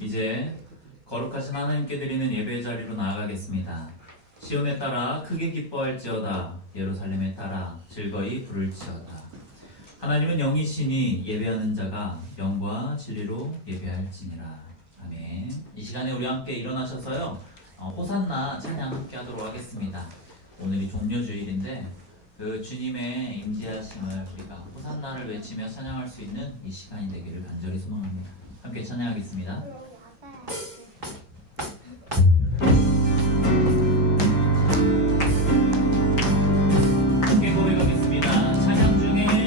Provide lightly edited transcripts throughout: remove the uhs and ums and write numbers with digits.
이제 거룩하신 하나님께 드리는 예배의 자리로 나아가겠습니다. 시온에 따라 크게 기뻐할지어다. 예루살렘에 따라 즐거이 부를지어다. 하나님은 영이시니 예배하는 자가 영과 진리로 예배할지니라. 아멘. 이 시간에 우리 함께 일어나셔서요, 호산나 찬양 함께 하도록 하겠습니다. 오늘이 종려주일인데 그 주님의 임재하심을 우리가 호산나를 외치며 찬양할 수 있는 이 시간이 되기를 간절히 소망합니다. 함께 찬양하겠습니다. 함께 고백하겠습니다. 찬양 중에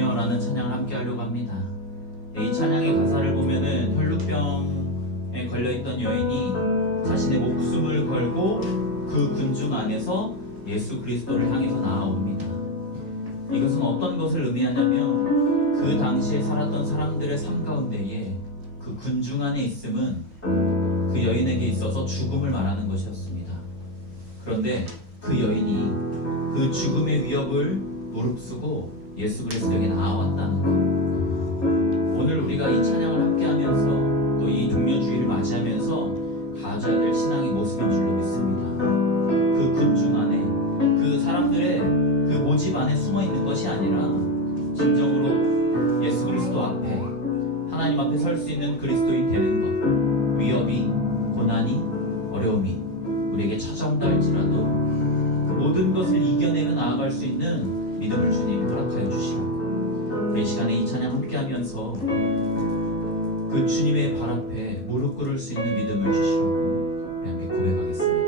있으며라는 찬양을 함께 하려고 합니다. 이 찬양의 가사를 보면은 혈루병에 걸려있던 여인이 자신의 목숨을 걸고 그 군중 안에서 예수 그리스도를 향해서 나아옵니다. 이것은 어떤 것을 의미하냐면 그 당시에 살았던 사람들의 삶 가운데에 그 군중 안에 있음은 그 여인에게 있어서 죽음을 말하는 것이었습니다. 그런데 그 여인이 그 죽음의 위협을 무릅쓰고 예수 그리스도에게 나아왔다는 것. 오늘 우리가 이 찬양을 함께하면서 또 이 종려주의를 맞이하면서 가져야 될 신앙의 모습인 줄로 믿습니다. 그 군중 안에 그 사람들의 그 모집 안에 숨어 있는 것이 아니라 진정으로 예수 그리스도 앞에 하나님 앞에 설 수 있는 그리스도인 되는 것. 위협이, 고난이, 어려움이 우리에게 찾아온다 할지라도 그 모든 것을 이겨내며 나아갈 수 있는 믿음을 주님 허락하여 주시라고 이 시간에 이 찬양 함께하면서 그 주님의 발 앞에 무릎 꿇을 수 있는 믿음을 주시라고 우리 함께 고백하겠습니다.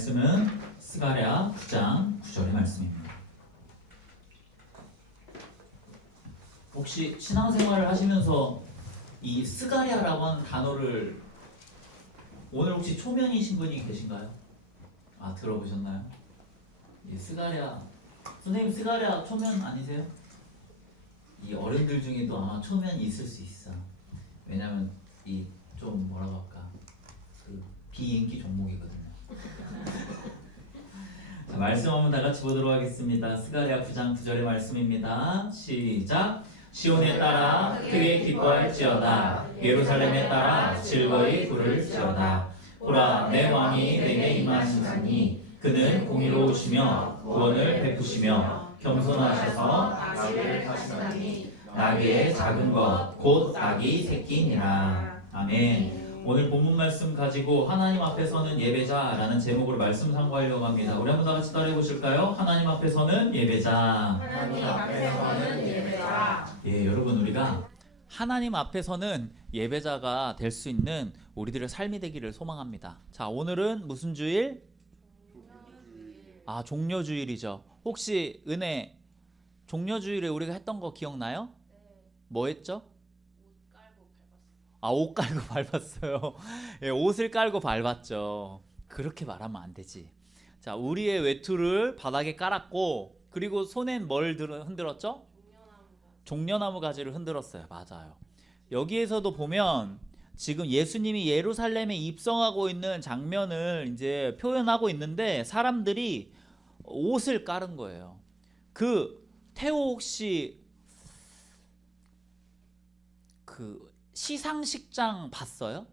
말씀은 스가랴 9장 9절의 말씀입니다. 혹시 신앙생활을 하시면서 이 스가랴라고 하는 단어를 오늘 혹시 초면이신 분이 계신가요? 아, 들어보셨나요? 이 스가랴, 선생님 스가랴 초면 아니세요? 이 어른들 중에도 아마 초면이 있을 수 있어. 왜냐면 이 좀 뭐라고 할까, 그 비인기 종목이거든요. 자, 말씀 한번 다 같이 보도록 하겠습니다. 스가랴 9장 9절의 말씀입니다. 시작. 시온에 따라 크게 기뻐할지어다. 예루살렘에 따라 즐거이 부를지어다. 보라, 내 왕이 내게 임하시나니 그는 공의로우시며 구원을 베푸시며 겸손하셔서 나귀를 타시나니 나귀의 작은 것 곧 아기 새끼니라. 아멘. 오늘 본문 말씀 가지고 하나님 앞에 서는 예배자라는 제목으로 말씀 상고하려고 합니다. 우리 한번 다 같이 따라해 보실까요? 하나님 앞에 서는 예배자. 하나님 앞에 서는 예배자. 예, 여러분, 우리가 하나님 앞에서는 예배자가 될 수 있는 우리들의 삶이 되기를 소망합니다. 자, 오늘은 무슨 주일? 아, 종려주일이죠. 혹시 은혜 종려주일에 우리가 했던 거 기억나요? 뭐 했죠? 옷 깔고 밟았어요. 예, 옷을 깔고 밟았죠. 그렇게 말하면 안 되지. 자, 우리의 외투를 바닥에 깔았고, 그리고 손엔 뭘 흔들었죠? 종려나무 가지를 흔들었어요. 맞아요. 여기에서도 보면 지금 예수님이 예루살렘에 입성하고 있는 장면을 이제 표현하고 있는데 사람들이 옷을 깔은 거예요. 그 태호 혹시 그 시상식장 봤어요?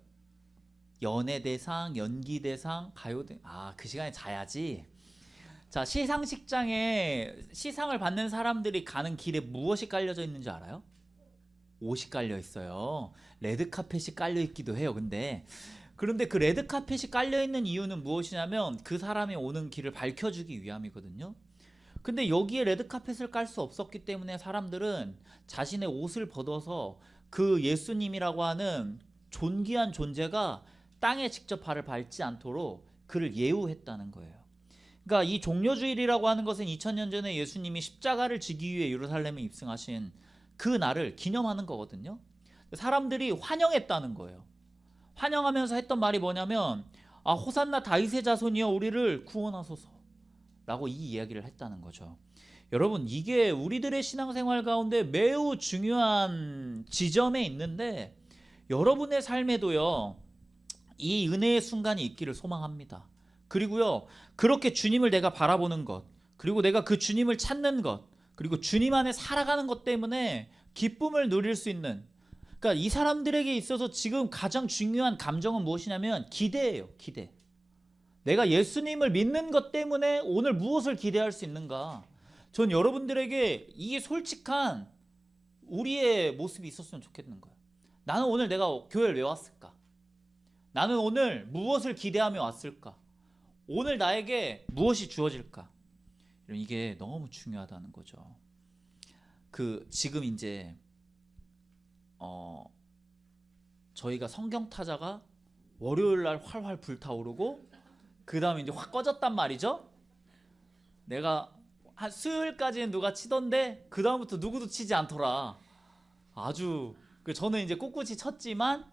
연예대상, 연기대상, 가요대. 아, 그 시간에 자야지. 자, 시상식장에 시상을 받는 사람들이 가는 길에 무엇이 깔려져 있는지 알아요? 옷이 깔려 있어요. 레드카펫이 깔려 있기도 해요. 그런데 그 레드카펫이 깔려 있는 이유는 무엇이냐면 그 사람이 오는 길을 밝혀주기 위함이거든요. 근데 여기에 레드카펫을 깔 수 없었기 때문에 사람들은 자신의 옷을 벗어서 그 예수님이라고 하는 존귀한 존재가 땅에 직접 발을 밟지 않도록 그를 예우했다는 거예요. 그러니까 이 종려주일이라고 하는 것은 2000년 전에 예수님이 십자가를 지기 위해 예루살렘에 입성하신 그 날을 기념하는 거거든요. 사람들이 환영했다는 거예요. 환영하면서 했던 말이 뭐냐면, 아, 호산나 다윗의 자손이여 우리를 구원하소서 라고 이 이야기를 했다는 거죠. 여러분, 이게 우리들의 신앙생활 가운데 매우 중요한 지점에 있는데 여러분의 삶에도요, 이 은혜의 순간이 있기를 소망합니다. 그리고요, 그렇게 주님을 내가 바라보는 것, 그리고 내가 그 주님을 찾는 것, 그리고 주님 안에 살아가는 것 때문에 기쁨을 누릴 수 있는, 그러니까 이 사람들에게 있어서 지금 가장 중요한 감정은 무엇이냐면 기대예요. 기대. 내가 예수님을 믿는 것 때문에 오늘 무엇을 기대할 수 있는가? 전 여러분들에게 이 솔직한 우리의 모습이 있었으면 좋겠는 거예요. 나는 오늘 내가 교회를 왜 왔을까? 나는 오늘 무엇을 기대하며 왔을까? 오늘 나에게 무엇이 주어질까? 이게 너무 중요하다는 거죠. 지금 이제 저희가 성경 타자가 월요일 날 활활 불타오르고 그 다음에 이제 확 꺼졌단 말이죠. 내가 한 수요일까지는 누가 치던데 그 다음부터 누구도 치지 않더라. 아주 저는 이제 꿋꿋이 쳤지만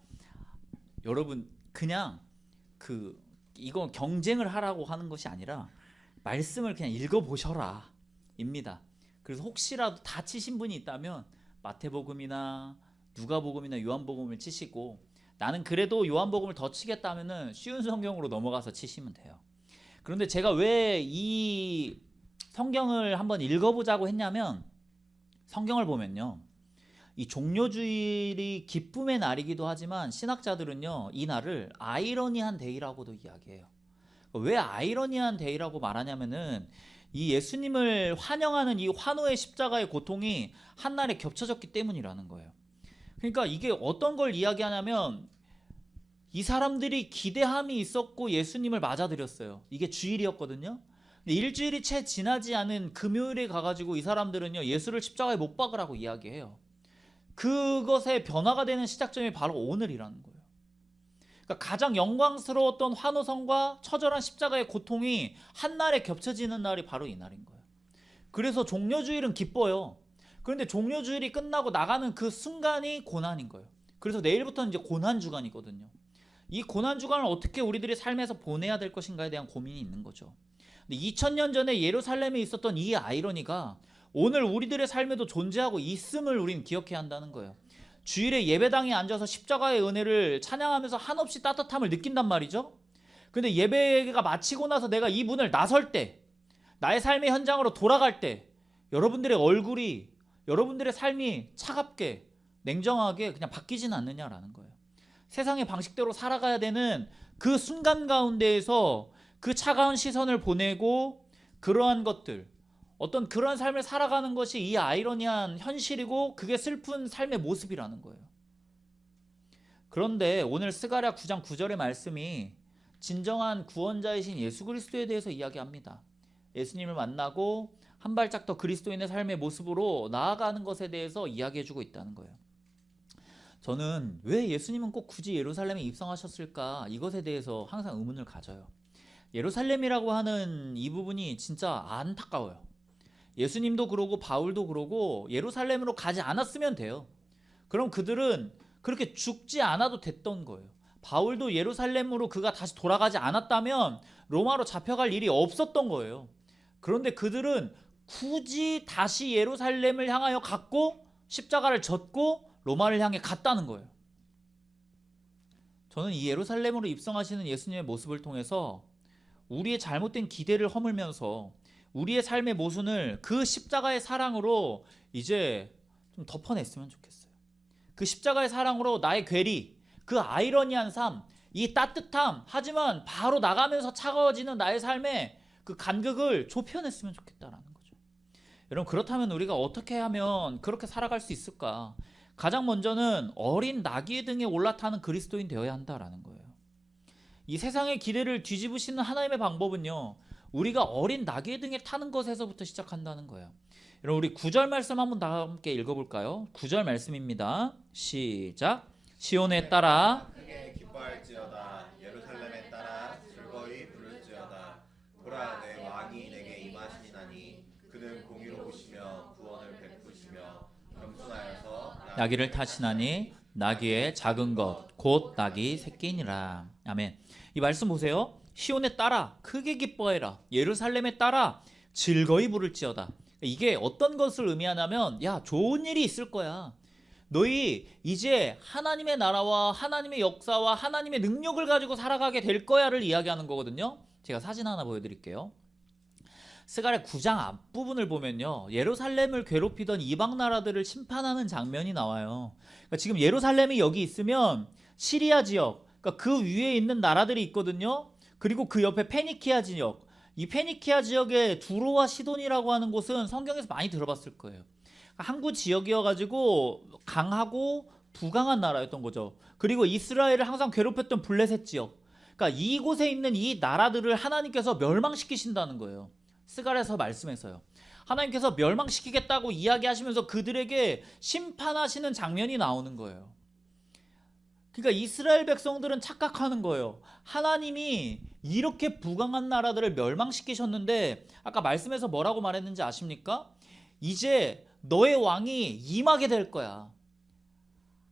여러분, 그냥 이건 경쟁을 하라고 하는 것이 아니라 말씀을 그냥 읽어보셔라 입니다. 그래서 혹시라도 다 치신 분이 있다면 마태복음이나 누가복음이나 요한복음을 치시고, 나는 그래도 요한복음을 더 치겠다면은 쉬운 성경으로 넘어가서 치시면 돼요. 그런데 제가 왜 이 성경을 한번 읽어보자고 했냐면, 성경을 보면요, 이 종려주일이 기쁨의 날이기도 하지만 신학자들은요, 이 날을 아이러니한 데이라고도 이야기해요. 왜 아이러니한 데이라고 말하냐면은 이 예수님을 환영하는 이 환호의 십자가의 고통이 한날에 겹쳐졌기 때문이라는 거예요. 그러니까 이게 어떤 걸 이야기하냐면, 이 사람들이 기대함이 있었고 예수님을 맞아들였어요. 이게 주일이었거든요. 근데 일주일이 채 지나지 않은 금요일에 가가지고 이 사람들은요, 예수를 십자가에 못 박으라고 이야기해요. 그것의 변화가 되는 시작점이 바로 오늘이라는 거예요. 그러니까 가장 영광스러웠던 환호성과 처절한 십자가의 고통이 한날에 겹쳐지는 날이 바로 이 날인 거예요. 그래서 종려주일은 기뻐요. 그런데 종려주일이 끝나고 나가는 그 순간이 고난인 거예요. 그래서 내일부터는 이제 고난주간이거든요. 이 고난주간을 어떻게 우리들의 삶에서 보내야 될 것인가에 대한 고민이 있는 거죠. 근데 2000년 전에 예루살렘에 있었던 이 아이러니가 오늘 우리들의 삶에도 존재하고 있음을 우리는 기억해야 한다는 거예요. 주일에 예배당에 앉아서 십자가의 은혜를 찬양하면서 한없이 따뜻함을 느낀단 말이죠. 근데 예배가 마치고 나서 내가 이 문을 나설 때, 나의 삶의 현장으로 돌아갈 때 여러분들의 얼굴이, 여러분들의 삶이 차갑게 냉정하게 그냥 바뀌지는 않느냐라는 거예요. 세상의 방식대로 살아가야 되는 그 순간 가운데에서 그 차가운 시선을 보내고 그러한 것들, 어떤 그런 삶을 살아가는 것이 이 아이러니한 현실이고 그게 슬픈 삶의 모습이라는 거예요. 그런데 오늘 스가랴 9장 9절의 말씀이 진정한 구원자이신 예수 그리스도에 대해서 이야기합니다. 예수님을 만나고 한 발짝 더 그리스도인의 삶의 모습으로 나아가는 것에 대해서 이야기해주고 있다는 거예요. 저는 왜 예수님은 꼭 굳이 예루살렘에 입성하셨을까, 이것에 대해서 항상 의문을 가져요. 예루살렘이라고 하는 이 부분이 진짜 안타까워요. 예수님도 그러고 바울도 그러고 예루살렘으로 가지 않았으면 돼요. 그럼 그들은 그렇게 죽지 않아도 됐던 거예요. 바울도 예루살렘으로 그가 다시 돌아가지 않았다면 로마로 잡혀갈 일이 없었던 거예요. 그런데 그들은 굳이 다시 예루살렘을 향하여 갔고 십자가를 졌고 로마를 향해 갔다는 거예요. 저는 이 예루살렘으로 입성하시는 예수님의 모습을 통해서 우리의 잘못된 기대를 허물면서 우리의 삶의 모순을 그 십자가의 사랑으로 이제 좀 덮어냈으면 좋겠어요. 그 십자가의 사랑으로 나의 괴리, 그 아이러니한 삶, 이 따뜻함, 하지만 바로 나가면서 차가워지는 나의 삶의 그 간극을 좁혀냈으면 좋겠다라는 거죠. 여러분, 그렇다면 우리가 어떻게 하면 그렇게 살아갈 수 있을까? 가장 먼저는 어린 나귀의 등에 올라타는 그리스도인 되어야 한다라는 거예요. 이 세상의 기대를 뒤집으시는 하나님의 방법은요, 우리가 어린 나귀의 등에 타는 것에서부터 시작한다는 거예요. 여러분, 우리 9절 말씀 한번 다 함께 읽어볼까요? 9절 말씀입니다. 시작. 시온에 따라 크게 기뻐할지어다. 예루살렘에 따라 즐거이 부를지어다. 보라, 내 왕이 내게 임하시나니 그는 공의로우시며 구원을 베푸시며 겸손하여서 나귀를 타시나니 나귀의 작은 것 곧 나귀 새끼니라. 아멘. 이 말씀 보세요. 시온에 따라 크게 기뻐해라. 예루살렘에 따라 즐거이 부를지어다. 이게 어떤 것을 의미하냐면, 야, 좋은 일이 있을 거야. 너희 이제 하나님의 나라와 하나님의 역사와 하나님의 능력을 가지고 살아가게 될 거야를 이야기하는 거거든요. 제가 사진 하나 보여드릴게요. 스가랴 9장 앞부분을 보면요, 예루살렘을 괴롭히던 이방 나라들을 심판하는 장면이 나와요. 그러니까 지금 예루살렘이 여기 있으면 시리아 지역, 그러니까 그 위에 있는 나라들이 있거든요. 그리고 그 옆에 페니키아 지역, 이 페니키아 지역의 두로와 시돈이라고 하는 곳은 성경에서 많이 들어봤을 거예요. 항구 지역이어가지고 강하고 부강한 나라였던 거죠. 그리고 이스라엘을 항상 괴롭혔던 블레셋 지역, 그러니까 이곳에 있는 이 나라들을 하나님께서 멸망시키신다는 거예요. 스가랴서 말씀에서요. 하나님께서 멸망시키겠다고 이야기하시면서 그들에게 심판하시는 장면이 나오는 거예요. 그러니까 이스라엘 백성들은 착각하는 거예요. 하나님이 이렇게 부강한 나라들을 멸망시키셨는데 아까 말씀에서 뭐라고 말했는지 아십니까? 이제 너의 왕이 임하게 될 거야.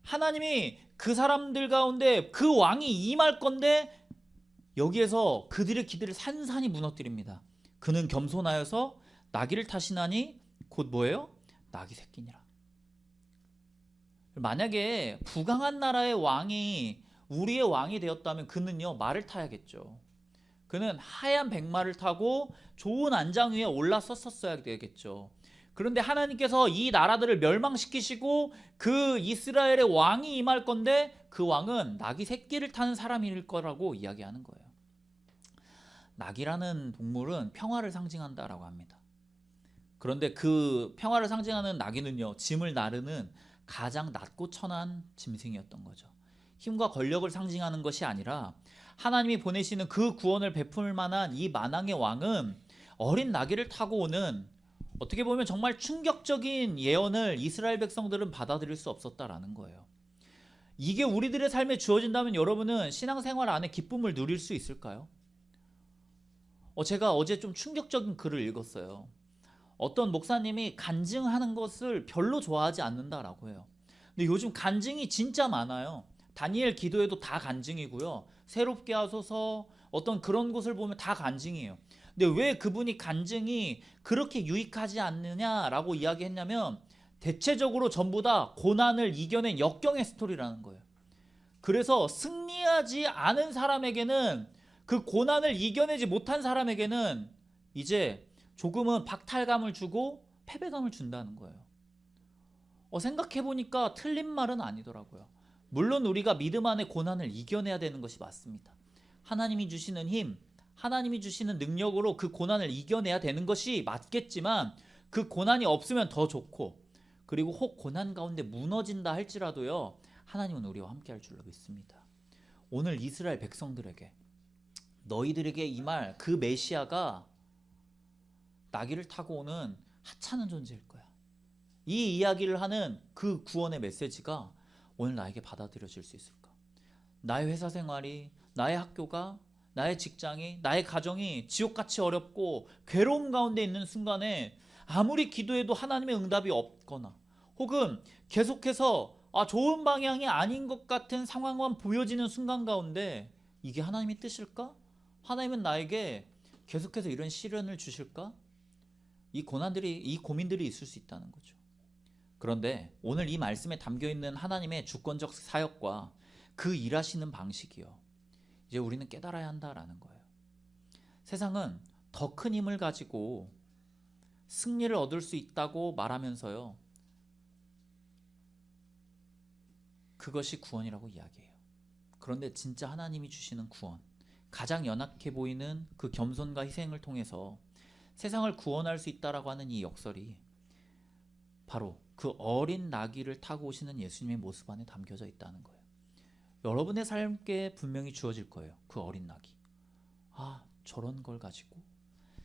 하나님이 그 사람들 가운데 그 왕이 임할 건데 여기에서 그들의 기대를 산산이 무너뜨립니다. 그는 겸손하여서 나귀를 타시나니 곧 뭐예요? 나귀 새끼니라. 만약에 부강한 나라의 왕이 우리의 왕이 되었다면 그는요, 말을 타야겠죠. 그는 하얀 백마를 타고 좋은 안장 위에 올라섰어야 되겠죠. 그런데 하나님께서 이 나라들을 멸망시키시고 그 이스라엘의 왕이 임할 건데 그 왕은 나귀 새끼를 타는 사람일 거라고 이야기하는 거예요. 나귀라는 동물은 평화를 상징한다라고 합니다. 그런데 그 평화를 상징하는 나귀는요, 짐을 나르는 가장 낮고 천한 짐승이었던 거죠. 힘과 권력을 상징하는 것이 아니라 하나님이 보내시는 그 구원을 베풀 만한 이 만왕의 왕은 어린 나귀를 타고 오는, 어떻게 보면 정말 충격적인 예언을 이스라엘 백성들은 받아들일 수 없었다라는 거예요. 이게 우리들의 삶에 주어진다면 여러분은 신앙생활 안에 기쁨을 누릴 수 있을까요? 제가 어제 좀 충격적인 글을 읽었어요. 어떤 목사님이 간증하는 것을 별로 좋아하지 않는다라고 해요. 근데 요즘 간증이 진짜 많아요. 다니엘 기도에도 다 간증이고요. 새롭게 하소서 어떤 그런 곳을 보면 다 간증이에요. 근데 왜 그분이 간증이 그렇게 유익하지 않느냐라고 이야기했냐면 대체적으로 전부 다 고난을 이겨낸 역경의 스토리라는 거예요. 그래서 승리하지 않은 사람에게는 그 고난을 이겨내지 못한 사람에게는 이제 조금은 박탈감을 주고 패배감을 준다는 거예요. 생각해보니까 틀린 말은 아니더라고요. 물론 우리가 믿음 안에 고난을 이겨내야 되는 것이 맞습니다. 하나님이 주시는 힘, 하나님이 주시는 능력으로 그 고난을 이겨내야 되는 것이 맞겠지만 그 고난이 없으면 더 좋고 그리고 혹 고난 가운데 무너진다 할지라도요 하나님은 우리와 함께 할 줄로 믿습니다. 오늘 이스라엘 백성들에게 너희들에게 임할 그 메시아가 나귀를 타고 오는 하찮은 존재일 거야. 이 이야기를 하는 그 구원의 메시지가 오늘 나에게 받아들여질 수 있을까? 나의 회사 생활이, 나의 학교가, 나의 직장이, 나의 가정이 지옥같이 어렵고 괴로움 가운데 있는 순간에 아무리 기도해도 하나님의 응답이 없거나 혹은 계속해서 좋은 방향이 아닌 것 같은 상황만 보여지는 순간 가운데 이게 하나님의 뜻일까? 하나님은 나에게 계속해서 이런 시련을 주실까? 이 고민들이 있을 수 있다는 거죠. 그런데 오늘 이 말씀에 담겨있는 하나님의 주권적 사역과 그 일하시는 방식이요, 이제 우리는 깨달아야 한다라는 거예요. 세상은 더 큰 힘을 가지고 승리를 얻을 수 있다고 말하면서요, 그것이 구원이라고 이야기해요. 그런데 진짜 하나님이 주시는 구원, 가장 연약해 보이는 그 겸손과 희생을 통해서 세상을 구원할 수 있다라고 하는 이 역설이 바로 그 어린 나귀를 타고 오시는 예수님의 모습 안에 담겨져 있다는 거예요. 여러분의 삶께 분명히 주어질 거예요. 그 어린 나귀. 저런 걸 가지고.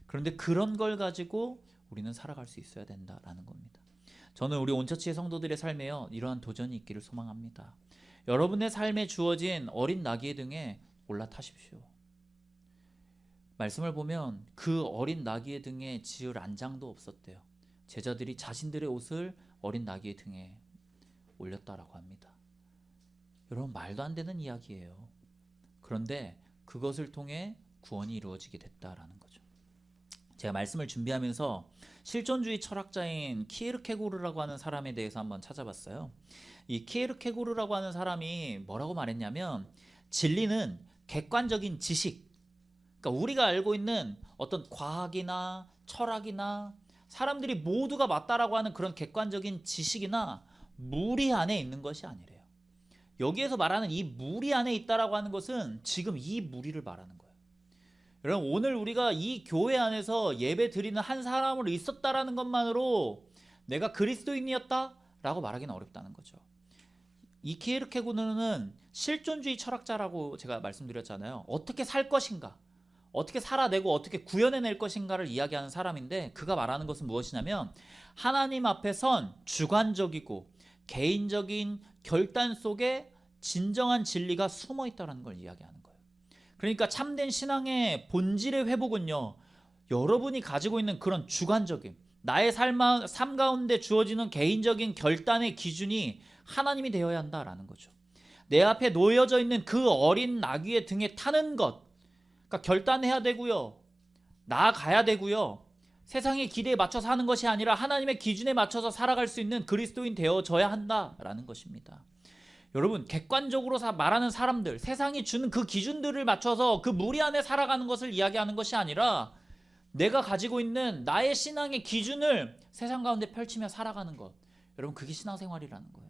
그런데 그런 걸 가지고 우리는 살아갈 수 있어야 된다라는 겁니다. 저는 우리 온처치의 성도들의 삶에요, 이러한 도전이 있기를 소망합니다. 여러분의 삶에 주어진 어린 나귀의 등에 올라타십시오. 말씀을 보면 그 어린 나귀의 등에 지을 안장도 없었대요. 제자들이 자신들의 옷을 어린 나귀의 등에 올렸다라고 합니다. 여러분, 말도 안 되는 이야기예요. 그런데 그것을 통해 구원이 이루어지게 됐다라는 거죠. 제가 말씀을 준비하면서 실존주의 철학자인 키에르케고르라고 하는 사람에 대해서 한번 찾아봤어요. 이 키에르케고르라고 하는 사람이 뭐라고 말했냐면, 진리는 객관적인 지식, 그러니까 우리가 알고 있는 어떤 과학이나 철학이나 사람들이 모두가 맞다라고 하는 그런 객관적인 지식이나 무리 안에 있는 것이 아니래요. 여기에서 말하는 이 무리 안에 있다라고 하는 것은 지금 이 무리를 말하는 거예요. 여러분, 오늘 우리가 이 교회 안에서 예배 드리는 한 사람으로 있었다라는 것만으로 내가 그리스도인이었다라고 말하기는 어렵다는 거죠. 이 키에르케고르는 실존주의 철학자라고 제가 말씀드렸잖아요. 어떻게 살 것인가, 어떻게 살아내고 어떻게 구현해낼 것인가를 이야기하는 사람인데, 그가 말하는 것은 무엇이냐면 하나님 앞에 선 주관적이고 개인적인 결단 속에 진정한 진리가 숨어 있다는 걸 이야기하는 거예요. 그러니까 참된 신앙의 본질의 회복은요, 여러분이 가지고 있는 그런 주관적인 나의 삶 가운데 주어지는 개인적인 결단의 기준이 하나님이 되어야 한다라는 거죠. 내 앞에 놓여져 있는 그 어린 나귀의 등에 타는 것, 그러니까 결단해야 되고요, 나아가야 되고요, 세상의 기대에 맞춰서 하는 것이 아니라 하나님의 기준에 맞춰서 살아갈 수 있는 그리스도인 되어져야 한다라는 것입니다. 여러분, 객관적으로 말하는 사람들, 세상이 주는 그 기준들을 맞춰서 그 무리 안에 살아가는 것을 이야기하는 것이 아니라 내가 가지고 있는 나의 신앙의 기준을 세상 가운데 펼치며 살아가는 것, 여러분, 그게 신앙생활이라는 거예요.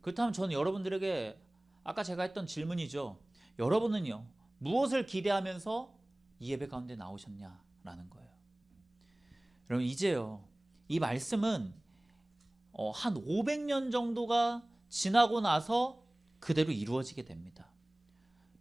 그렇다면 저는 여러분들에게 아까 제가 했던 질문이죠. 여러분은요, 무엇을 기대하면서 이 예배 가운데 나오셨냐라는 거예요. 여러분, 이제요, 이 말씀은 한 500년 정도가 지나고 나서 그대로 이루어지게 됩니다.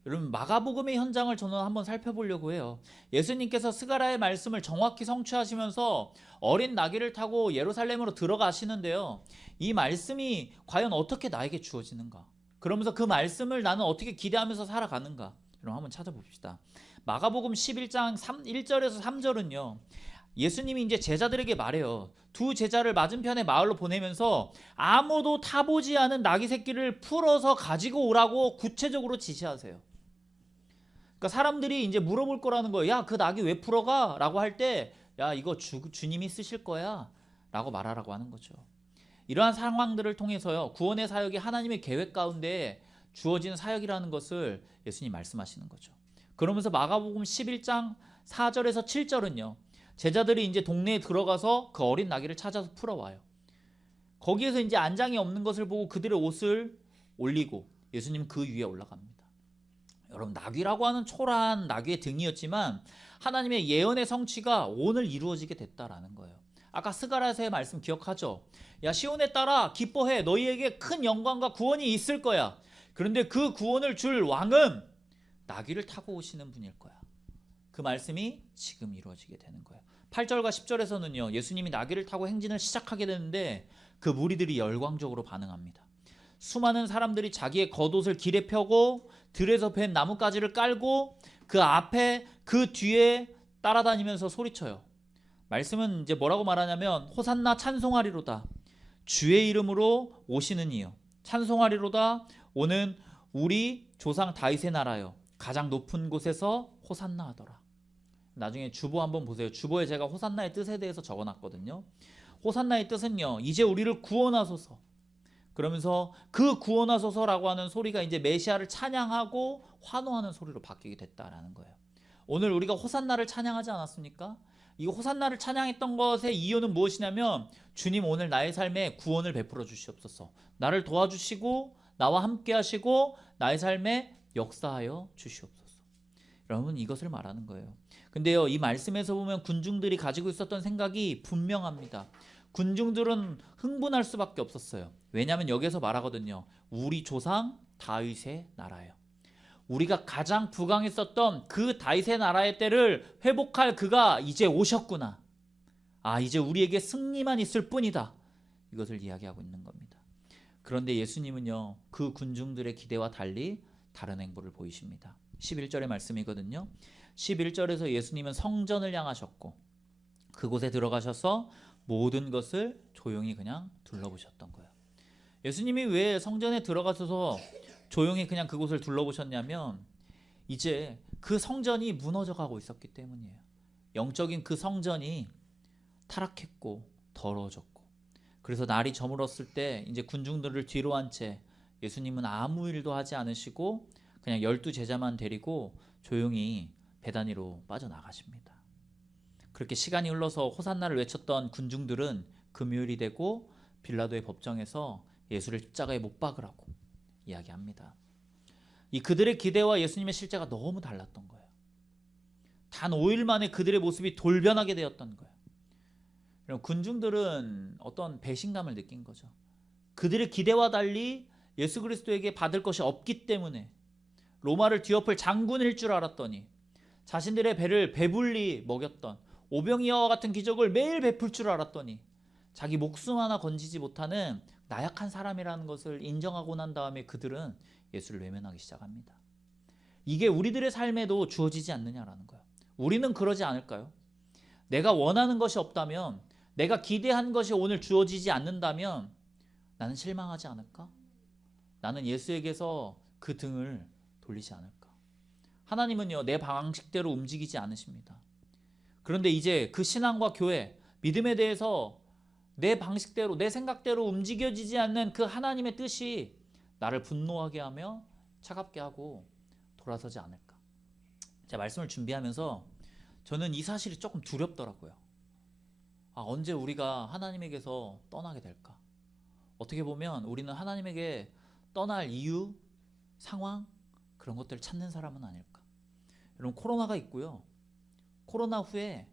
여러분 마가복음의 현장을 저는 한번 살펴보려고 해요. 예수님께서 스가랴의 말씀을 정확히 성취하시면서 어린 나귀를 타고 예루살렘으로 들어가시는데요. 이 말씀이 과연 어떻게 나에게 주어지는가? 그러면서 그 말씀을 나는 어떻게 기대하면서 살아가는가? 여러분 한번 찾아봅시다. 마가복음 11장 1절에서 3절은요. 예수님이 이제 제자들에게 말해요. 두 제자를 맞은편의 마을로 보내면서 아무도 타보지 않은 나귀 새끼를 풀어서 가지고 오라고 구체적으로 지시하세요. 그러니까 사람들이 이제 물어볼 거라는 거예요. 야, 그 나귀 왜 풀어가? 라고 할 때, 야, 이거 주님이 쓰실 거야. 라고 말하라고 하는 거죠. 이러한 상황들을 통해서요, 구원의 사역이 하나님의 계획 가운데 주어지는 사역이라는 것을 예수님 말씀하시는 거죠. 그러면서 마가복음 11장 4절에서 7절은요, 제자들이 이제 동네에 들어가서 그 어린 나귀를 찾아서 풀어와요. 거기에서 이제 안장이 없는 것을 보고 그들의 옷을 올리고 예수님 그 위에 올라갑니다. 여러분, 나귀라고 하는 초라한 나귀의 등이었지만 하나님의 예언의 성취가 오늘 이루어지게 됐다라는 거예요. 아까 스가랴서의 말씀 기억하죠? 야, 시온에 따라 기뻐해. 너희에게 큰 영광과 구원이 있을 거야. 그런데 그 구원을 줄 왕은 나귀를 타고 오시는 분일 거야. 그 말씀이 지금 이루어지게 되는 거예요. 8절과 10절에서는요, 예수님이 나귀를 타고 행진을 시작하게 되는데 그 무리들이 열광적으로 반응합니다. 수많은 사람들이 자기의 겉옷을 길에 펴고 들에서 벤 나뭇가지를 깔고 그 앞에 그 뒤에 따라다니면서 소리쳐요. 말씀은 이제 뭐라고 말하냐면 호산나 찬송하리로다. 주의 이름으로 오시는 이요. 찬송하리로다. 오는 우리 조상 다윗의 나라요. 가장 높은 곳에서 호산나 하더라. 나중에 주보 한번 보세요. 주보에 제가 호산나의 뜻에 대해서 적어놨거든요. 호산나의 뜻은요, 이제 우리를 구원하소서. 그러면서 그 구원하소서라고 하는 소리가 이제 메시아를 찬양하고 환호하는 소리로 바뀌게 됐다라는 거예요. 오늘 우리가 호산나를 찬양하지 않았습니까? 이 호산나를 찬양했던 것의 이유는 무엇이냐면 주님 오늘 나의 삶에 구원을 베풀어 주시옵소서. 나를 도와주시고 나와 함께 하시고 나의 삶에 역사하여 주시옵소서. 여러분, 이것을 말하는 거예요. 근데요, 이 말씀에서 보면 군중들이 가지고 있었던 생각이 분명합니다. 군중들은 흥분할 수밖에 없었어요. 왜냐하면 여기서 말하거든요. 우리 조상 다윗의 나라예요. 우리가 가장 부강했었던 그 다윗의 나라의 때를 회복할 그가 이제 오셨구나. 아, 이제 우리에게 승리만 있을 뿐이다. 이것을 이야기하고 있는 겁니다. 그런데 예수님은요, 그 군중들의 기대와 달리 다른 행보를 보이십니다. 11절의 말씀이거든요. 11절에서 예수님은 성전을 향하셨고 그곳에 들어가셔서 모든 것을 조용히 그냥 둘러보셨던 거예요. 예수님이 왜 성전에 들어가셔서 조용히 그냥 그곳을 둘러보셨냐면 이제 그 성전이 무너져 가고 있었기 때문이에요. 영적인 그 성전이 타락했고 더러워졌고, 그래서 날이 저물었을 때 이제 군중들을 뒤로 한 채 예수님은 아무 일도 하지 않으시고 그냥 12제자만 데리고 조용히 베다니로 빠져나가십니다. 그렇게 시간이 흘러서 호산나를 외쳤던 군중들은 금요일이 되고 빌라도의 법정에서 예수를 십자가에 못 박으라고 이야기합니다. 이 그들의 기대와 예수님의 실제가 너무 달랐던 거예요. 단 5일 만에 그들의 모습이 돌변하게 되었던 거예요. 그럼 군중들은 어떤 배신감을 느낀 거죠. 그들의 기대와 달리 예수 그리스도에게 받을 것이 없기 때문에 로마를 뒤엎을 장군일 줄 알았더니 자신들의 배를 배불리 먹였던 오병이어와 같은 기적을 매일 베풀 줄 알았더니 자기 목숨 하나 건지지 못하는 나약한 사람이라는 것을 인정하고 난 다음에 그들은 예수를 외면하기 시작합니다. 이게 우리들의 삶에도 주어지지 않느냐라는 거예요. 우리는 그러지 않을까요? 내가 원하는 것이 없다면, 내가 기대한 것이 오늘 주어지지 않는다면 나는 실망하지 않을까? 나는 예수에게서 그 등을 돌리지 않을까? 하나님은요, 내 방식대로 움직이지 않으십니다. 그런데 이제 그 신앙과 교회, 믿음에 대해서 내 방식대로, 내 생각대로 움직여지지 않는 그 하나님의 뜻이 나를 분노하게 하며 차갑게 하고 돌아서지 않을까? 제가 말씀을 준비하면서 저는 이 사실이 조금 두렵더라고요. 언제 우리가 하나님에게서 떠나게 될까? 어떻게 보면 우리는 하나님에게 떠날 이유, 상황, 그런 것들을 찾는 사람은 아닐까? 여러분, 코로나가 있고요. 코로나 후에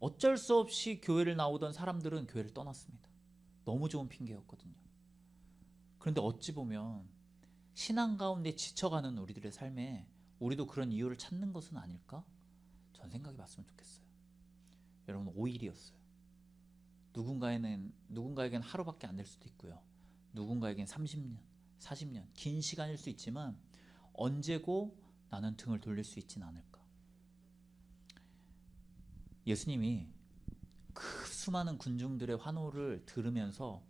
어쩔 수 없이 교회를 나오던 사람들은 교회를 떠났습니다. 너무 좋은 핑계였거든요. 그런데 어찌 보면 신앙 가운데 지쳐가는 우리들의 삶에 우리도 그런 이유를 찾는 것은 아닐까? 전 생각이 봤으면 좋겠어요. 여러분, 5일이었어요. 누군가에겐 하루밖에 안 될 수도 있고요. 누군가에겐 30년, 40년, 긴 시간일 수 있지만 언제고 나는 등을 돌릴 수 있진 않을까? 예수님이 그 수많은 군중들의 환호를 들으면서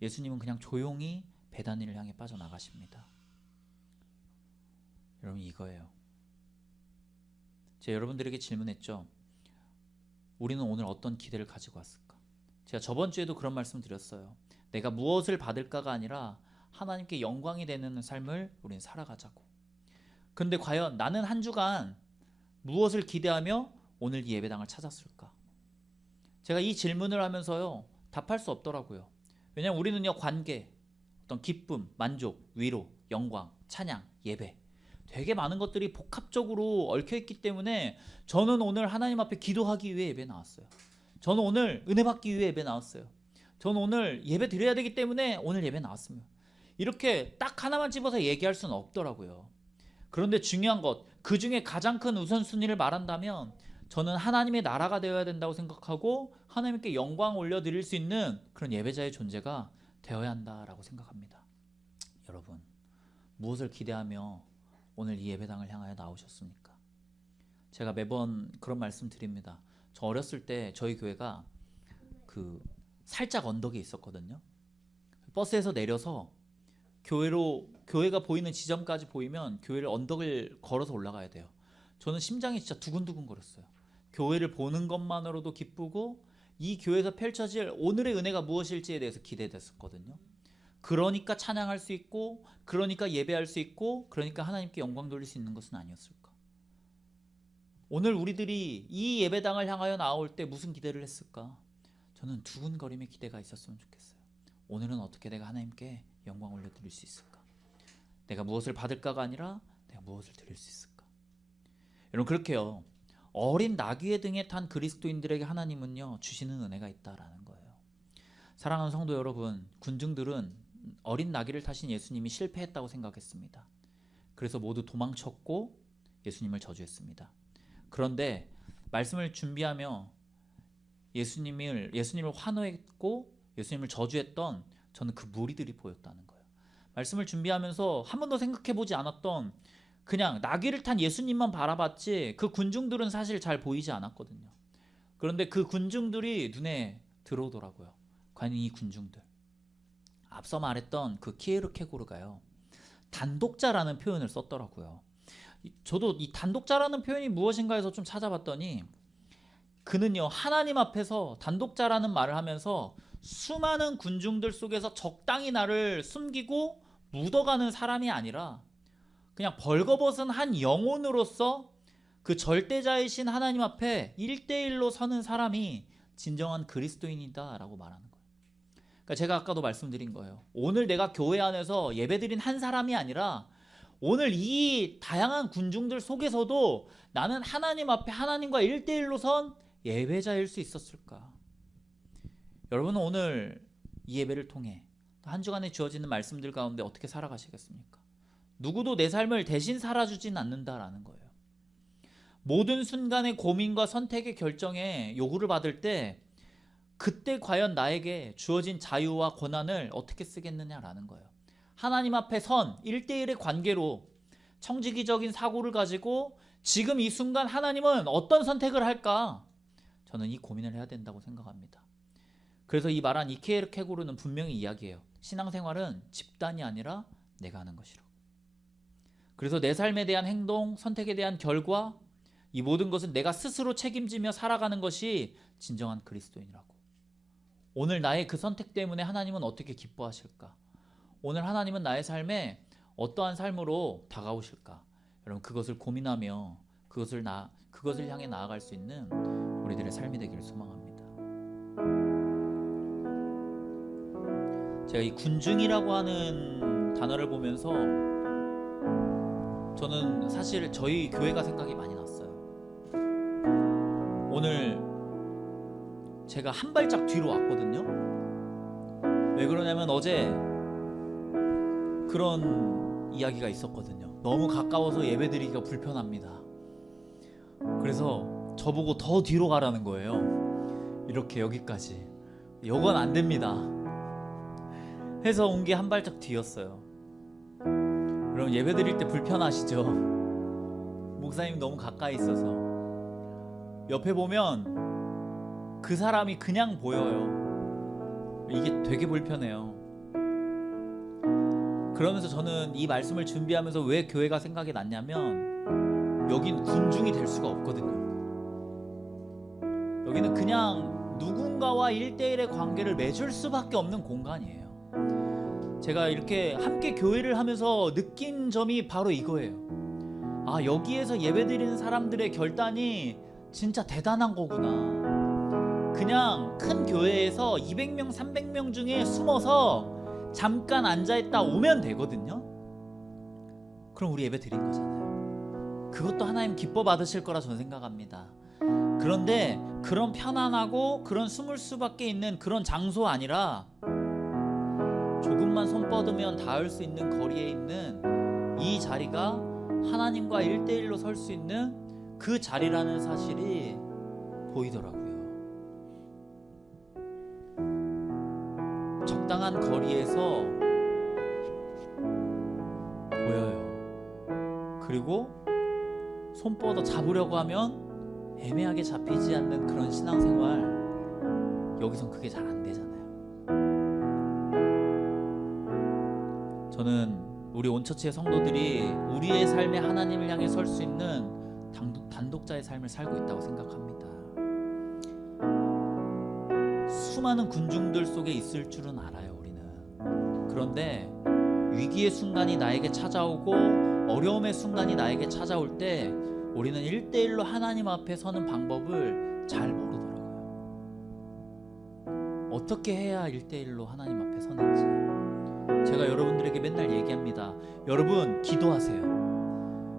예수님은 그냥 조용히 베다니를 향해 빠져나가십니다. 여러분, 이거예요. 제가 여러분들에게 질문했죠. 우리는 오늘 어떤 기대를 가지고 왔을까? 제가 저번 주에도 그런 말씀 드렸어요. 내가 무엇을 받을까가 아니라 하나님께 영광이 되는 삶을 우리는 살아가자고. 그런데 과연 나는 한 주간 무엇을 기대하며 오늘 이 예배당을 찾았을까? 제가 이 질문을 하면서요, 답할 수 없더라고요. 왜냐하면 우리는요, 관계, 어떤 기쁨, 만족, 위로, 영광, 찬양, 예배, 되게 많은 것들이 복합적으로 얽혀있기 때문에 저는 오늘 하나님 앞에 기도하기 위해 예배 나왔어요. 저는 오늘 은혜 받기 위해 예배 나왔어요. 저는 오늘 예배 드려야 되기 때문에 오늘 예배 나왔습니다. 이렇게 딱 하나만 집어서 얘기할 수는 없더라고요. 그런데 중요한 것, 그 중에 가장 큰 우선순위를 말한다면 저는 하나님의 나라가 되어야 된다고 생각하고 하나님께 영광 올려드릴 수 있는 그런 예배자의 존재가 되어야 한다라고 생각합니다. 여러분, 무엇을 기대하며 오늘 이 예배당을 향하여 나오셨습니까? 제가 매번 그런 말씀 드립니다. 저 어렸을 때 저희 교회가 그 살짝 언덕에 있었거든요. 버스에서 내려서 교회가 보이는 지점까지 보이면 교회를 언덕을 걸어서 올라가야 돼요. 저는 심장이 진짜 두근두근 거렸어요. 교회를 보는 것만으로도 기쁘고 이 교회에서 펼쳐질 오늘의 은혜가 무엇일지에 대해서 기대됐었거든요. 그러니까 찬양할 수 있고, 그러니까 예배할 수 있고, 그러니까 하나님께 영광 돌릴 수 있는 것은 아니었을까? 오늘 우리들이 이 예배당을 향하여 나올 때 무슨 기대를 했을까? 저는 두근거림의 기대가 있었으면 좋겠어요. 오늘은 어떻게 내가 하나님께 영광 올려드릴 수 있을까? 내가 무엇을 받을까가 아니라 내가 무엇을 드릴 수 있을까? 여러분, 그렇게요, 어린 나귀의 등에 탄 그리스도인들에게 하나님은요, 주시는 은혜가 있다라는 거예요. 사랑하는 성도 여러분, 군중들은 어린 나귀를 타신 예수님이 실패했다고 생각했습니다. 그래서 모두 도망쳤고 예수님을 저주했습니다. 그런데 말씀을 준비하며 예수님을 환호했고 예수님을 저주했던 저는 그 무리들이 보였다는 거예요. 말씀을 준비하면서 한 번도 생각해보지 않았던, 그냥 나귀를 탄 예수님만 바라봤지 그 군중들은 사실 잘 보이지 않았거든요. 그런데 그 군중들이 눈에 들어오더라고요. 과연 이 군중들, 앞서 말했던 그 키에르케고르가요, 단독자라는 표현을 썼더라고요. 저도 이 단독자라는 표현이 무엇인가 해서 좀 찾아봤더니 그는요, 하나님 앞에서 단독자라는 말을 하면서 수많은 군중들 속에서 적당히 나를 숨기고 묻어가는 사람이 아니라 그냥 벌거벗은 한 영혼으로서 그 절대자이신 하나님 앞에 1대1로 서는 사람이 진정한 그리스도인이다 라고 말하는 거예요. 그러니까 제가 아까도 말씀드린 거예요. 오늘 내가 교회 안에서 예배드린 한 사람이 아니라 오늘 이 다양한 군중들 속에서도 나는 하나님 앞에 하나님과 1대1로 선 예배자일 수 있었을까? 여러분은 오늘 이 예배를 통해 한 주간에 주어지는 말씀들 가운데 어떻게 살아가시겠습니까? 누구도 내 삶을 대신 살아주진 않는다라는 거예요. 모든 순간의 고민과 선택의 결정에 요구를 받을 때 그때 과연 나에게 주어진 자유와 권한을 어떻게 쓰겠느냐라는 거예요. 하나님 앞에 선 1대1의 관계로 청지기적인 사고를 가지고 지금 이 순간 하나님은 어떤 선택을 할까? 저는 이 고민을 해야 된다고 생각합니다. 그래서 이 말한 이케르케고르는 분명히 이야기해요. 신앙생활은 집단이 아니라 내가 하는 것이라고. 그래서 내 삶에 대한 행동, 선택에 대한 결과, 이 모든 것은 내가 스스로 책임지며 살아가는 것이 진정한 그리스도인이라고. 오늘 나의 그 선택 때문에 하나님은 어떻게 기뻐하실까? 오늘 하나님은 나의 삶에 어떠한 삶으로 다가오실까? 여러분, 그것을 고민하며 그것을 향해 나아갈 수 있는 우리들의 삶이 되기를 소망합니다. 제가 이 군중이라고 하는 단어를 보면서 저는 사실 저희 교회가 생각이 많이 났어요. 오늘 제가 한 발짝 뒤로 왔거든요. 왜 그러냐면 어제 그런 이야기가 있었거든요. 너무 가까워서 예배드리기가 불편합니다. 그래서 저보고 더 뒤로 가라는 거예요. 이렇게 여기까지. 이건 안 됩니다. 해서 온 게 한 발짝 뒤였어요. 여러분 예배드릴 때 불편하시죠? 목사님 너무 가까이 있어서 옆에 보면 그 사람이 그냥 보여요. 이게 되게 불편해요. 그러면서 저는 이 말씀을 준비하면서 왜 교회가 생각이 났냐면 여긴 군중이 될 수가 없거든요. 여기는 그냥 누군가와 1대1의 관계를 맺을 수밖에 없는 공간이에요. 제가 이렇게 함께 교회를 하면서 느낀 점이 바로 이거예요. 아, 여기에서 예배드리는 사람들의 결단이 진짜 대단한 거구나. 그냥 큰 교회에서 200명, 300명 중에 숨어서 잠깐 앉아있다 오면 되거든요. 그럼 우리 예배 드린 거잖아요. 그것도 하나님 기뻐 받으실 거라 저는 생각합니다. 그런데 그런 편안하고 그런 숨을 수밖에 있는 그런 장소 아니라 조금만 손 뻗으면 닿을 수 있는 거리에 있는 이 자리가 하나님과 1대1로 설 수 있는 그 자리라는 사실이 보이더라고요. 적당한 거리에서 보여요. 그리고 손 뻗어 잡으려고 하면 애매하게 잡히지 않는 그런 신앙생활, 여기선 그게 잘 안 되잖아요. 저는 우리 온처치의 성도들이 우리의 삶에 하나님을 향해 설 수 있는 단독자의 삶을 살고 있다고 생각합니다. 수많은 군중들 속에 있을 줄은 알아요, 우리는. 그런데 위기의 순간이 나에게 찾아오고 어려움의 순간이 나에게 찾아올 때 우리는 1대1로 하나님 앞에 서는 방법을 잘 모르더라고요. 어떻게 해야 1대1로 하나님 앞에 서는지 제가 여러분들에게 맨날 얘기합니다. 여러분 기도하세요.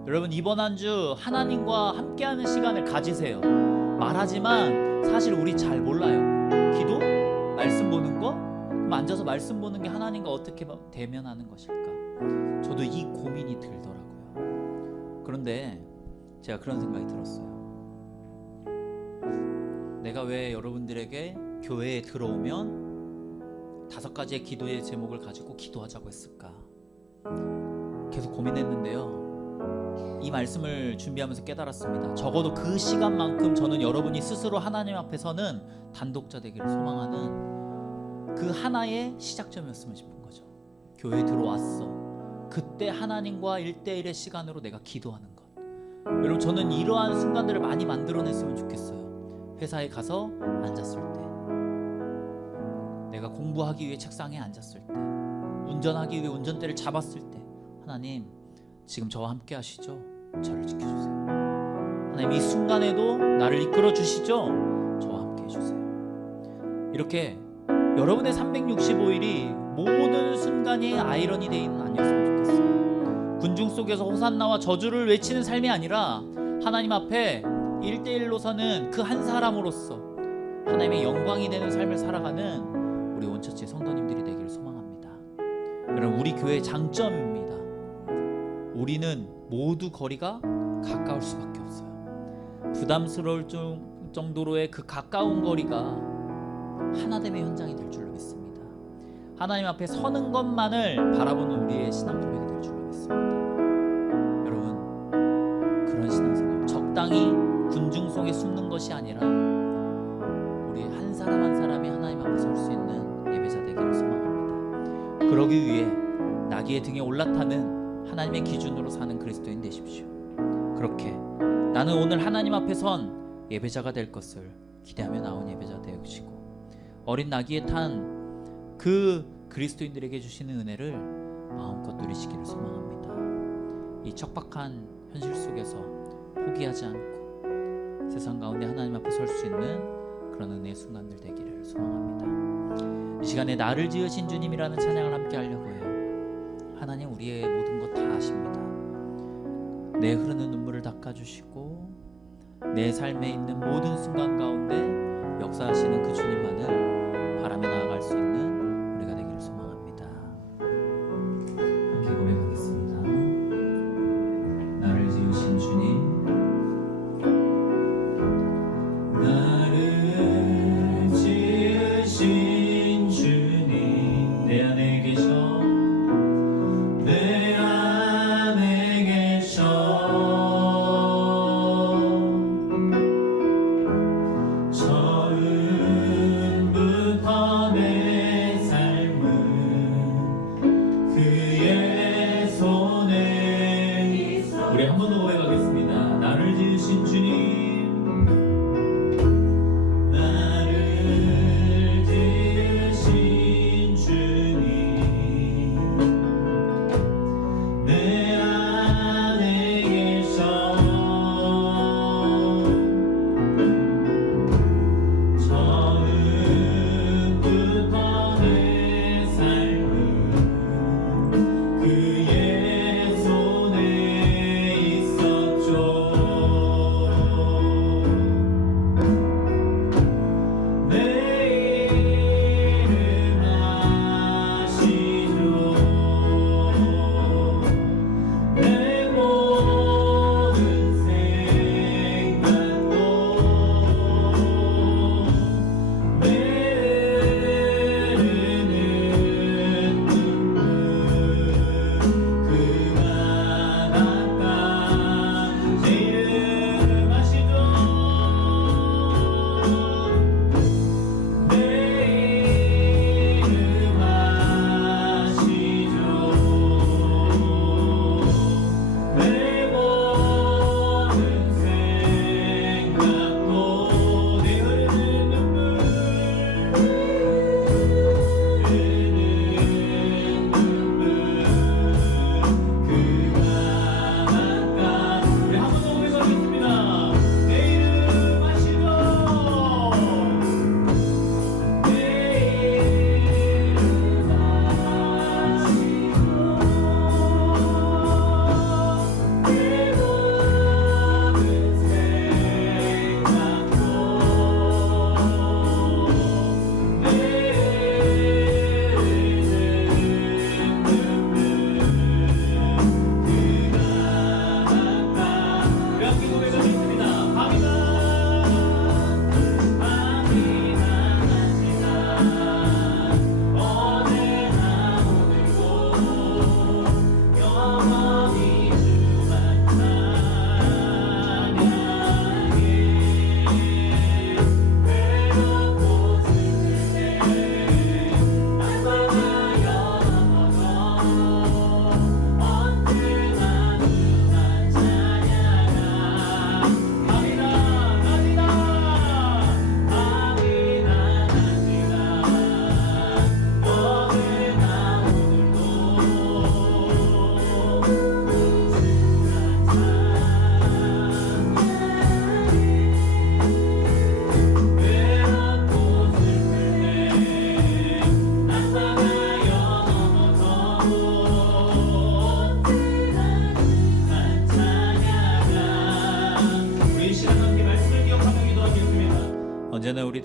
여러분 이번 한 주 하나님과 함께하는 시간을 가지세요. 말하지만 사실 우리 잘 몰라요. 기도? 말씀 보는 거? 그럼 앉아서 말씀 보는 게 하나님과 어떻게 대면하는 것일까? 저도 이 고민이 들더라고요. 그런데 제가 그런 생각이 들었어요. 내가 왜 여러분들에게 교회에 들어오면 5가지의 기도의 제목을 가지고 기도하자고 했을까? 계속 고민했는데요. 이 말씀을 준비하면서 깨달았습니다. 적어도 그 시간만큼 저는 여러분이 스스로 하나님 앞에서는 단독자 되기를 소망하는 그 하나의 시작점이었으면 싶은 거죠. 교회에 들어왔어. 그때 하나님과 1대1의 시간으로 내가 기도하는 것. 여러분 저는 이러한 순간들을 많이 만들어냈으면 좋겠어요. 회사에 가서 앉았을 때, 내가 공부하기 위해 책상에 앉았을 때, 운전하기 위해 운전대를 잡았을 때, 하나님 지금 저와 함께 하시죠? 저를 지켜주세요. 하나님 이 순간에도 나를 이끌어 주시죠? 저와 함께 해주세요. 이렇게 여러분의 365일이 모든 순간이 아이러니 데이는 아니었으면 좋겠어요. 군중 속에서 호산나와 저주를 외치는 삶이 아니라 하나님 앞에 1대1로 서는 그 한 사람으로서 하나님의 영광이 되는 삶을 살아가는 우리 온처치의 성도님들이 되기를 소망합니다. 여러분 우리 교회의 장점입니다. 우리는 모두 거리가 가까울 수밖에 없어요. 부담스러울 정도로의 그 가까운 거리가 하나됨의 현장이 될 줄로 믿습니다. 하나님 앞에 서는 것만을 바라보는 우리의 신앙 고백이 될 줄로 믿습니다. 여러분 그런 신앙생활, 적당히 군중 속에 숨는 것이 아니라 우리 한 사람 한 사람이 하나님 앞에 설 수 있는 예배자 되기를 소망합니다. 그러기 위해 나귀의 등에 올라타는 하나님의 기준으로 사는 그리스도인 되십시오. 그렇게 나는 오늘 하나님 앞에 선 예배자가 될 것을 기대하며 나온 예배자 되시고 어린 나귀에 탄 그 그리스도인들에게 주시는 은혜를 마음껏 누리시기를 소망합니다. 이 척박한 현실 속에서 포기하지 않고 세상 가운데 하나님 앞에 설 수 있는 그런 은혜의 순간들 되기를 소망합니다. 이 시간에 나를 지으신 주님이라는 찬양을 함께 하려고 해요. 하나님 우리의 모든 것 다 아십니다. 내 흐르는 눈물을 닦아주시고 내 삶에 있는 모든 순간 가운데 역사하시는 그 주님만을 바라며 나아갈 수 있는 우리가 되기를 소망합니다. 함께 고백하겠습니다.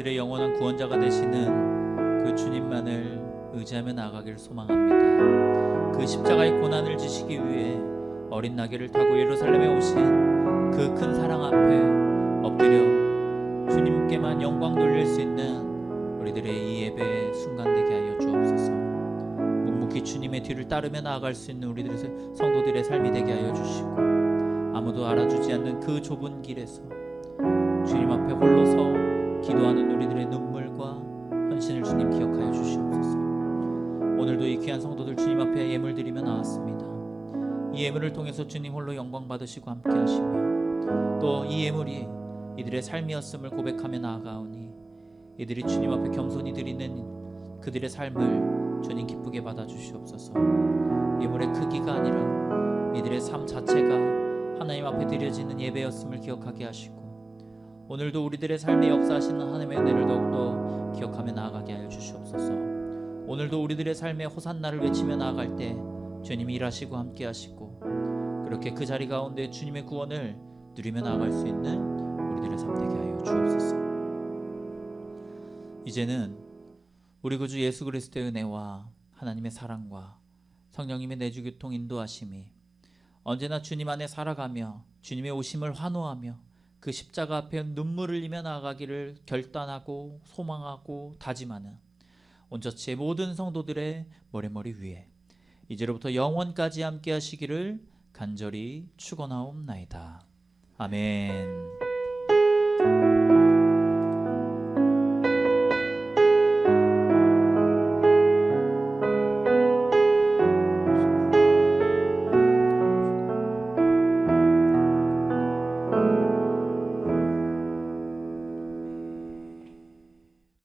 우리들의 영원한 구원자가 되시는 그 주님만을 의지하며 나아가기를 소망합니다. 그 십자가의 고난을 지시기 위해 어린 나귀를 타고 예루살렘에 오신 그 큰 사랑 앞에 엎드려 주님께만 영광 돌릴 수 있는 우리들의 이 예배의 순간 되게 하여 주옵소서. 묵묵히 주님의 뒤를 따르며 나아갈 수 있는 우리들의 성도들의 삶이 되게 하여 주시고, 아무도 알아주지 않는 그 좁은 길에서 주님 앞에 홀로 서 기도하는 우리들의 눈물과 헌신을 주님 기억하여 주시옵소서. 오늘도 이 귀한 성도들 주님 앞에 예물 드리며 나왔습니다. 이 예물을 통해서 주님 홀로 영광 받으시고 함께 하시며, 또 이 예물이 이들의 삶이었음을 고백하며 나아가오니 이들이 주님 앞에 겸손히 드리는 그들의 삶을 주님 기쁘게 받아주시옵소서. 예물의 크기가 아니라 이들의 삶 자체가 하나님 앞에 드려지는 예배였음을 기억하게 하시고, 오늘도 우리들의 삶에 역사하시는 하나님의 은혜를 더욱더 기억하며 나아가게 하여 주시옵소서. 오늘도 우리들의 삶에 호산나를 외치며 나아갈 때 주님이 일하시고 함께 하시고, 그렇게 그 자리 가운데 주님의 구원을 누리며 나아갈 수 있는 우리들의 삶 되게 하여 주옵소서. 이제는 우리 구주 예수 그리스도의 은혜와 하나님의 사랑과 성령님의 내주교통 인도하심이 언제나 주님 안에 살아가며 주님의 오심을 환호하며 그 십자가 앞에 눈물을 흘리며 나아가기를 결단하고 소망하고 다짐하는 온전체 모든 성도들의 머리머리 위에 이제로부터 영원까지 함께 하시기를 간절히 축원하옵나이다. 아멘.